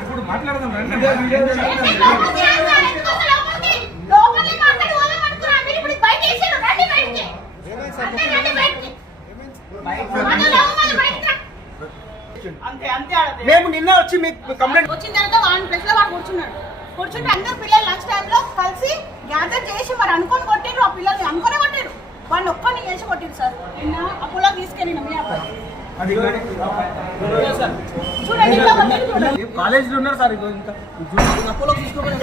ఇప్పుడు మాట్లాడదాం మేము నిన్న వచ్చి మీకు కంప్లైంట్ వచ్చిన తర్వాత వాడిని ప్రెస్ లో వాడు కూర్చుంటే అందరు పిల్లలు లంచ్ టైంలో కలిసి గ్యాదర్ చేసి మరి అనుకొని కొట్టిండ్రు. ఆ పిల్లల్ని అనుకునే కొట్టిండ్రు. వాడిని ఒక్కరిని చేసి కొట్టింది సార్. నిన్న అప్పులో తీసుకెళ్ళిన మీ అబ్బాయి చూడండి కాలేజీలో ఉన్నారు సార్. అపోలో తీసుకోవాలి.